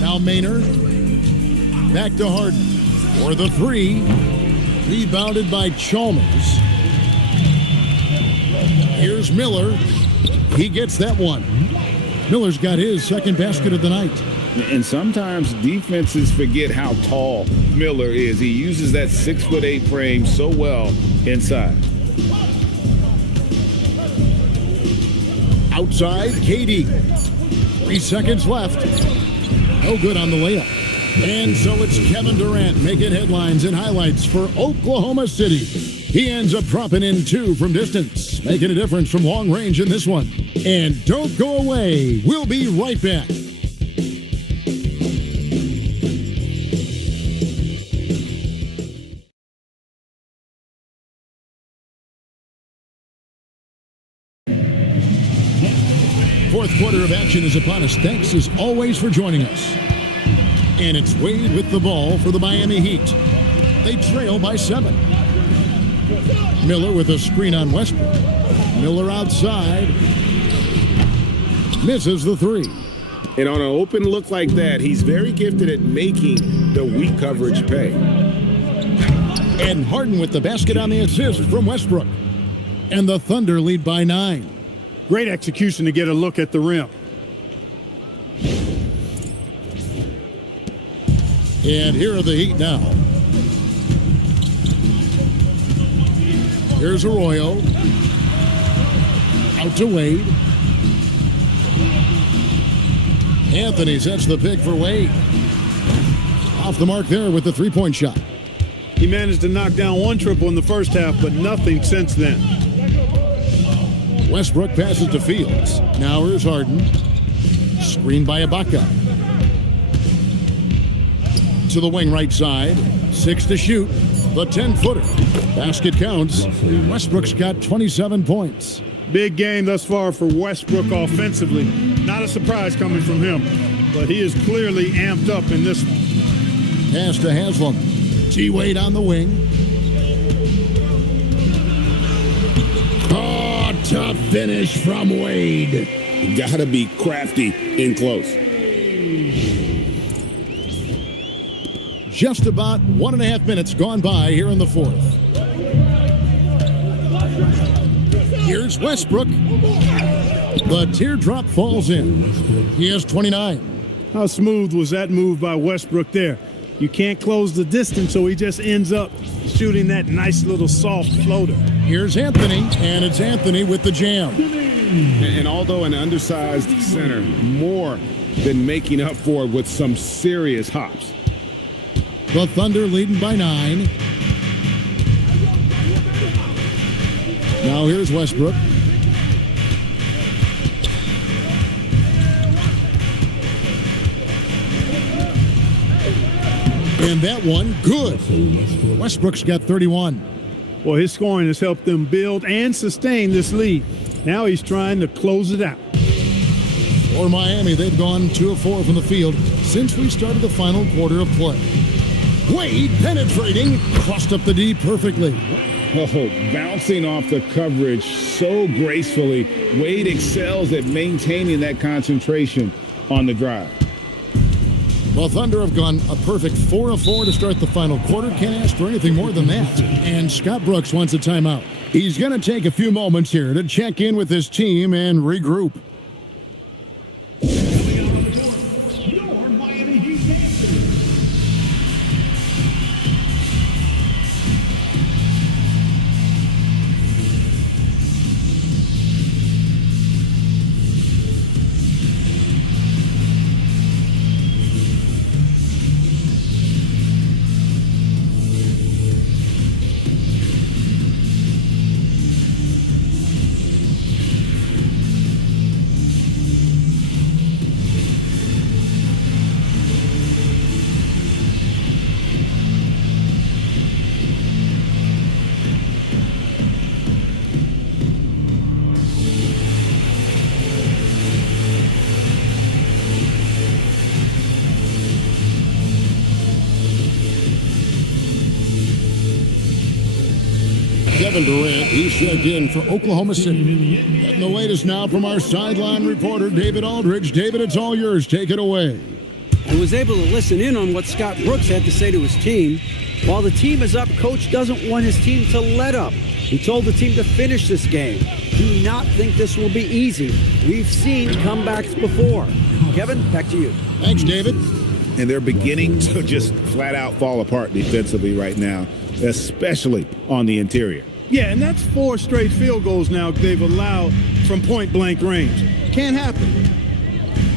Now Maynard. Back to Harden. For the 3. Rebounded by Chalmers. Here's Miller. He gets that one. Miller's got his second basket of the night. And sometimes defenses forget how tall Miller is. He uses that 6'8" frame so well inside. Outside, KD. 3 seconds left. No good on the layup. And so it's Kevin Durant making headlines and highlights for Oklahoma City. He ends up dropping in 2 from distance, making a difference from long range in this one. And don't go away. We'll be right back. Fourth quarter of action is upon us. Thanks as always for joining us. And it's Wade with the ball for the Miami Heat. They trail by 7. Miller with a screen on Westbrook. Miller outside. Misses the 3. And on an open look like that, he's very gifted at making the weak coverage pay. And Harden with the basket on the assist from Westbrook. And the Thunder lead by 9. Great execution to get a look at the rim. And here are the Heat now. Here's Arroyo. Out to Wade. Anthony sets the pick for Wade. Off the mark there with the three-point shot. He managed to knock down 1 triple in the first half, but nothing since then. Westbrook passes to Fields. Now here's Harden. Screened by Ibaka. To the wing right side. 6 to shoot. The 10-footer. Basket counts. Westbrook's got 27 points. Big game thus far for Westbrook offensively. Not a surprise coming from him, but he is clearly amped up in this one. Pass to Haslam. T-Wade on the wing. Oh, tough finish from Wade. You gotta be crafty in close. Just about 1.5 minutes gone by here in the fourth. Here's Westbrook. The teardrop falls in. He has 29. How smooth was that move by Westbrook there? You can't close the distance, so he just ends up shooting that nice little soft floater. Here's Anthony, and it's Anthony with the jam. And although an undersized center, more than making up for it with some serious hops. The Thunder leading by 9. Now here's Westbrook. And that one, good. Westbrook's got 31. Well, his scoring has helped them build and sustain this lead. Now he's trying to close it out. For Miami, they've gone 2 of 4 from the field since we started the final quarter of play. Wade penetrating, crossed up the D perfectly. Oh, bouncing off the coverage so gracefully. Wade excels at maintaining that concentration on the drive. Well, Thunder have gone a perfect 4 of 4 to start the final quarter. Can't ask for anything more than that. And Scott Brooks wants a timeout. He's going to take a few moments here to check in with his team and regroup. Your Miami Heat dancers. Kevin Durant, he's checked in for Oklahoma City. Getting the latest now from our sideline reporter, David Aldridge. David, it's all yours. Take it away. I was able to listen in on what Scott Brooks had to say to his team. While the team is up, Coach doesn't want his team to let up. He told the team to finish this game. Do not think this will be easy. We've seen comebacks before. Kevin, back to you. Thanks, David. And they're beginning to just flat out fall apart defensively right now, especially on the interior. Yeah, and that's 4 straight field goals now they've allowed from point-blank range. Can't happen.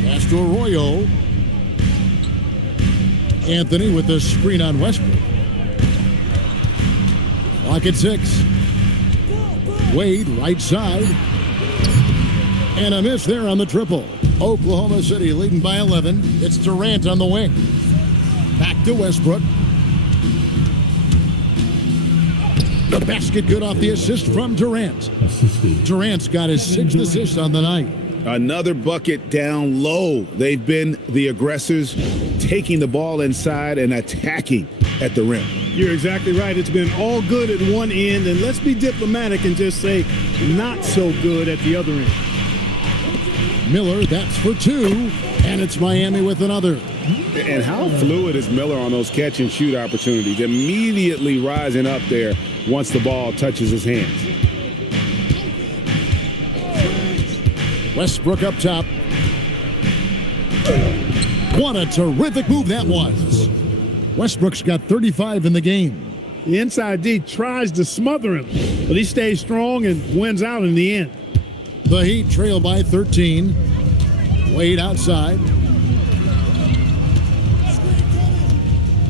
Castro Arroyo. Anthony with the screen on Westbrook. Clock at 6. Wade, right side. And a miss there on the triple. Oklahoma City leading by 11. It's Durant on the wing. Back to Westbrook. The basket good off the assist from Durant. Durant's got his 6th assist on the night. Another bucket down low. They've been the aggressors, taking the ball inside and attacking at the rim. You're exactly right. It's been all good at one end, and let's be diplomatic and just say not so good at the other end. Miller, that's for 2, and it's Miami with another. And how fluid is Miller on those catch and shoot opportunities? Immediately rising up there once the ball touches his hands. Westbrook up top. What a terrific move that was. Westbrook's got 35 in the game. The inside D tries to smother him, but he stays strong and wins out in the end. The Heat trail by 13. Wade outside.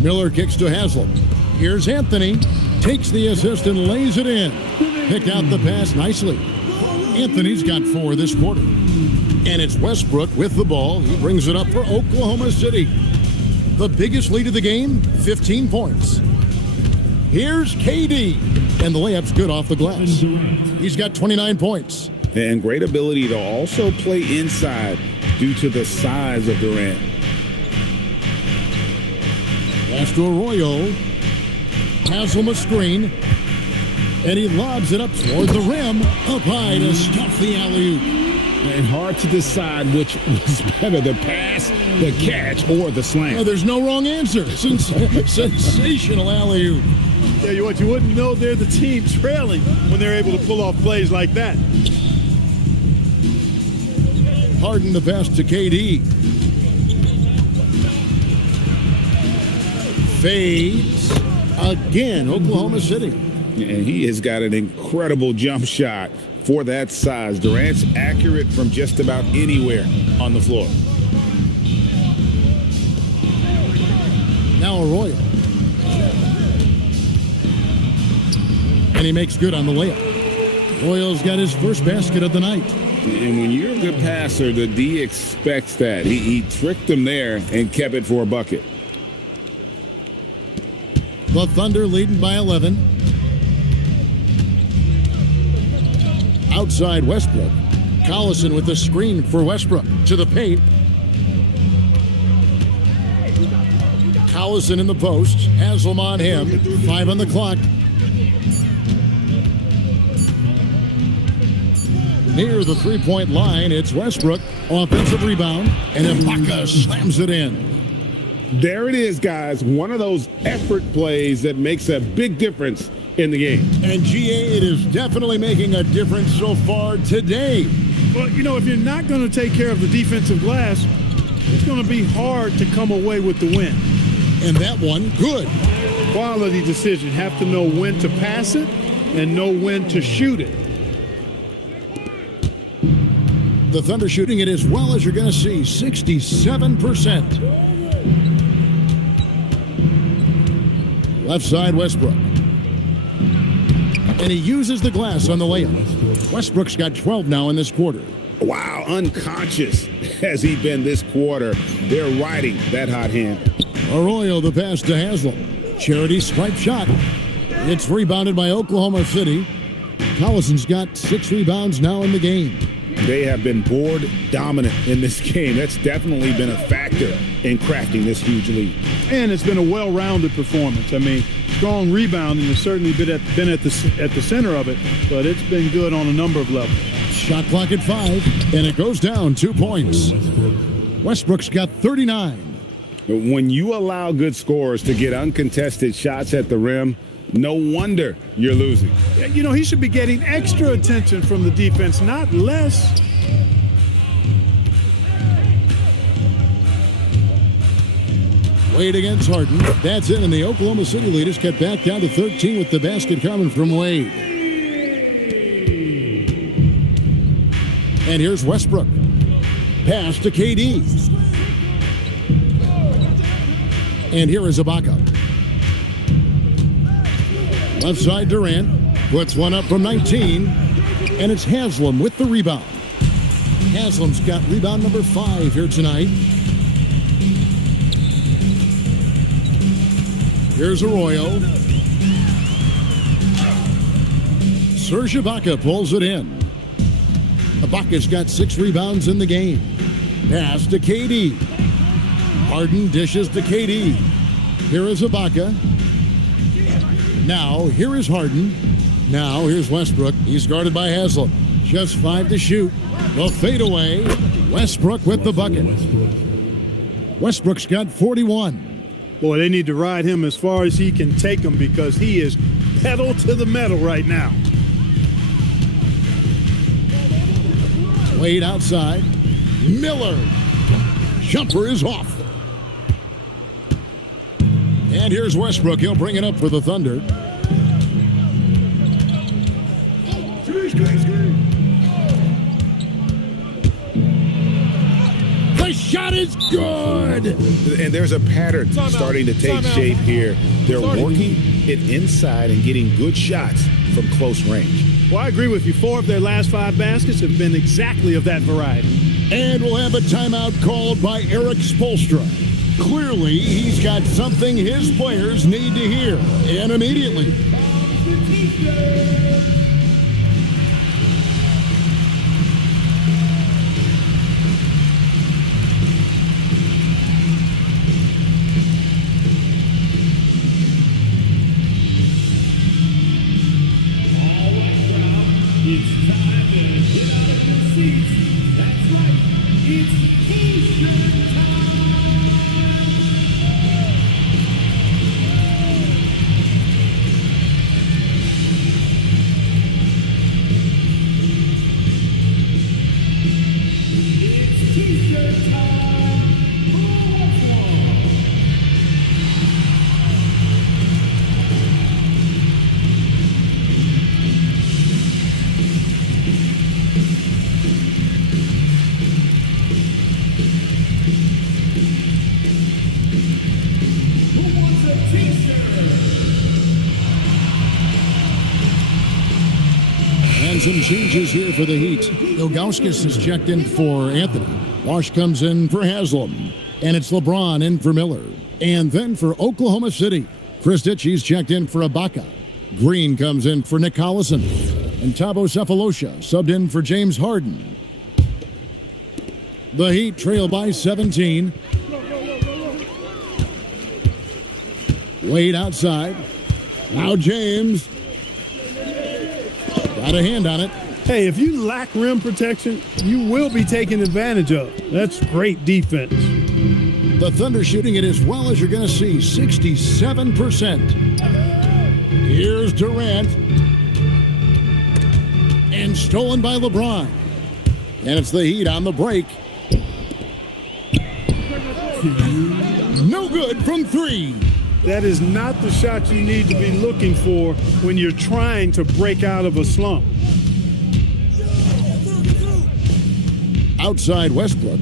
Miller kicks to Haslam. Here's Anthony. Takes the assist and lays it in. Picked out the pass nicely. Anthony's got 4 this quarter. And it's Westbrook with the ball. He brings it up for Oklahoma City. The biggest lead of the game, 15 points. Here's KD. And the layup's good off the glass. He's got 29 points. And great ability to also play inside due to the size of Durant. Pass to Arroyo. Haslam a screen. And he lobs it up toward the rim. Up high to stuff the alley-oop. And hard to decide which was better, the pass, the catch, or the slam. Oh, there's no wrong answer. Sensational alley-oop. Yeah, you wouldn't know they're the team trailing when they're able to pull off plays like that. Harden the pass to KD. Fades again, Oklahoma City. And he has got an incredible jump shot for that size. Durant's accurate from just about anywhere on the floor. Now Arroyo. And he makes good on the layup. Arroyo's got his first basket of the night. And when you're a good passer, the D expects that. He tricked him there and kept it for a bucket. The Thunder leading by 11. Outside Westbrook. Collison with the screen for Westbrook to the paint. Collison in the post. Haslam on him. 5 on the clock. Near the three-point line, it's Westbrook. Offensive rebound. And Ibaka slams it in. There it is, guys. One of those effort plays that makes a big difference in the game. And GA, it is definitely making a difference so far today. Well, if you're not going to take care of the defensive glass, it's going to be hard to come away with the win. And that one, good. Quality decision. Have to know when to pass it and know when to shoot it. The Thunder shooting it as well as you're going to see, 67%. Left side, Westbrook. And he uses the glass on the layup. Westbrook's got 12 now in this quarter. Wow, unconscious has he been this quarter. They're riding that hot hand. Arroyo the pass to Haslam. Charity stripe shot. It's rebounded by Oklahoma City. Collison's got 6 rebounds now in the game. They have been board dominant in this game. That's definitely been a factor in crafting this huge lead. And it's been a well-rounded performance. I mean, strong rebounding has certainly been at the center of it, but it's been good on a number of levels. Shot clock at 5, and it goes down 2 points. Westbrook's got 39. When you allow good scorers to get uncontested shots at the rim, no wonder you're losing. He should be getting extra attention from the defense, not less. Wade against Harden. That's it, and the Oklahoma City leaders cut back down to 13 with the basket coming from Wade. And here's Westbrook. Pass to KD. And here is Ibaka. Left side, Durant puts one up from 19, and it's Haslam with the rebound. Haslam's got rebound number 5 here tonight. Here's Arroyo. Serge Ibaka pulls it in. Ibaka's got 6 rebounds in the game. Pass to KD. Harden dishes to KD. Here is Ibaka. Now, here is Harden. Now, here's Westbrook. He's guarded by Haslam. Just 5 to shoot. The fadeaway. Westbrook with the bucket. Westbrook's got 41. Boy, they need to ride him as far as he can take him because he is pedal to the metal right now. Wade outside. Miller. Jumper is off. And here's Westbrook. He'll bring it up for the Thunder. The shot is good. And there's a pattern starting to take shape here. They're working it inside and getting good shots from close range. Well, I agree with you. 4 of their last 5 baskets have been exactly of that variety. And we'll have a timeout called by Eric Spoelstra. Clearly, he's got something his players need to hear, and immediately. Who wants a t-shirt? And some changes here for the Heat. Ilgauskas is checked in for Anthony. Wash comes in for Haslam. And it's LeBron in for Miller. And then for Oklahoma City, Chris Ditchy's checked in for Ibaka. Green comes in for Nick Collison. And Thabo Cephalosha subbed in for James Harden. The Heat trail by 17. Wade outside. Now James. Got a hand on it. Hey, if you lack rim protection, you will be taken advantage of. That's great defense. The Thunder shooting it as well as you're going to see, 67%. Here's Durant. And stolen by LeBron. And it's the Heat on the break. No good from three. That is not the shot you need to be looking for when you're trying to break out of a slump. Outside Westbrook.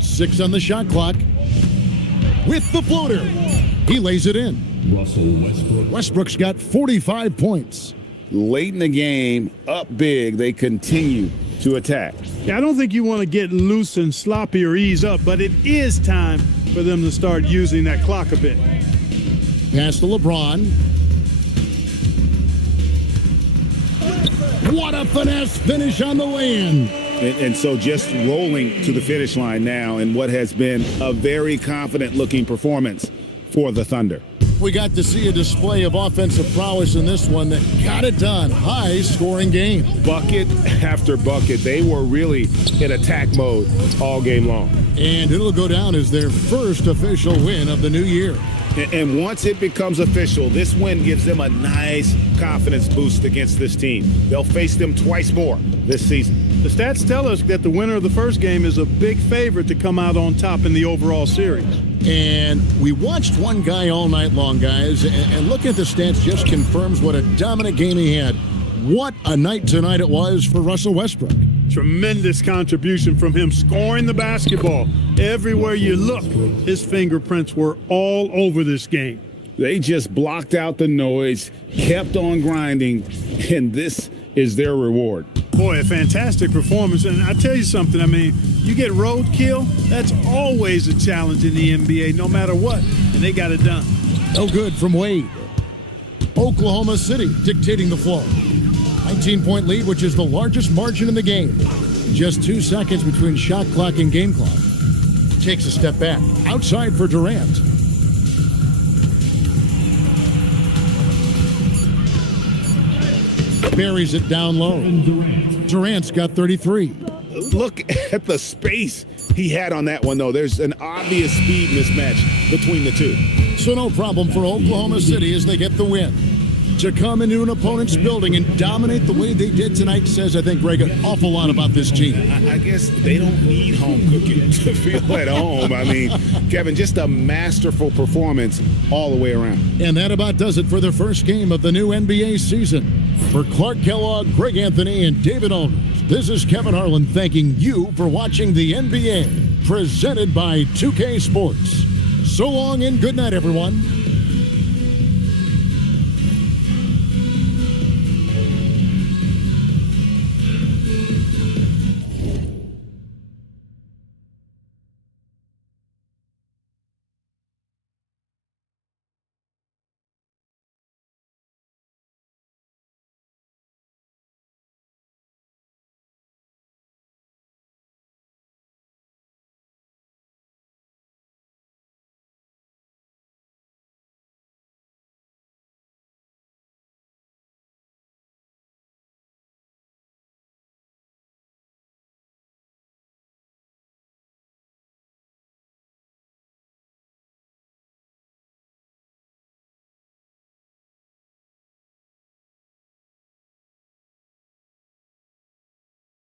6 on the shot clock. With the floater. He lays it in. Russell Westbrook. Westbrook's got 45 points. Late in the game, up big, they continue to attack. Yeah, I don't think you want to get loose and sloppy or ease up, but it is time for them to start using that clock a bit. Pass to LeBron. What a finesse finish on the lay-in. And so just rolling to the finish line now in what has been a very confident-looking performance for the Thunder. We got to see a display of offensive prowess in this one that got it done. High-scoring game. Bucket after bucket. They were really in attack mode all game long. And it'll go down as their first official win of the new year. And once it becomes official, this win gives them a nice confidence boost against this team. They'll face them twice more this season. The stats tell us that the winner of the first game is a big favorite to come out on top in the overall series. And we watched one guy all night long, guys, and looking at the stats just confirms what a dominant game he had. What a night tonight it was for Russell Westbrook. Tremendous contribution from him scoring the basketball. Everywhere you look, his fingerprints were all over this game. They just blocked out the noise, kept on grinding, and this is their reward. Boy, a fantastic performance. And I tell you something, I mean, you get roadkill, that's always a challenge in the NBA, no matter what. And they got it done. No good from Wade. Oklahoma City dictating the flow. 19-point lead, which is the largest margin in the game. Just 2 seconds between shot clock and game clock. Takes a step back. Outside for Durant. Buries it down low. Durant's got 33. Look at the space he had on that one, though. There's an obvious speed mismatch between the two. So no problem for Oklahoma City as they get the win. To come into an opponent's building and dominate the way they did tonight says, I think, Greg, an awful lot about this team. I guess they don't need home cooking to feel at home. I mean, Kevin, just a masterful performance all the way around. And that about does it for the first game of the new NBA season. For Clark Kellogg, Greg Anthony, and David Aldridge, this is Kevin Harlan thanking you for watching the NBA, presented by 2K Sports. So long and good night, everyone.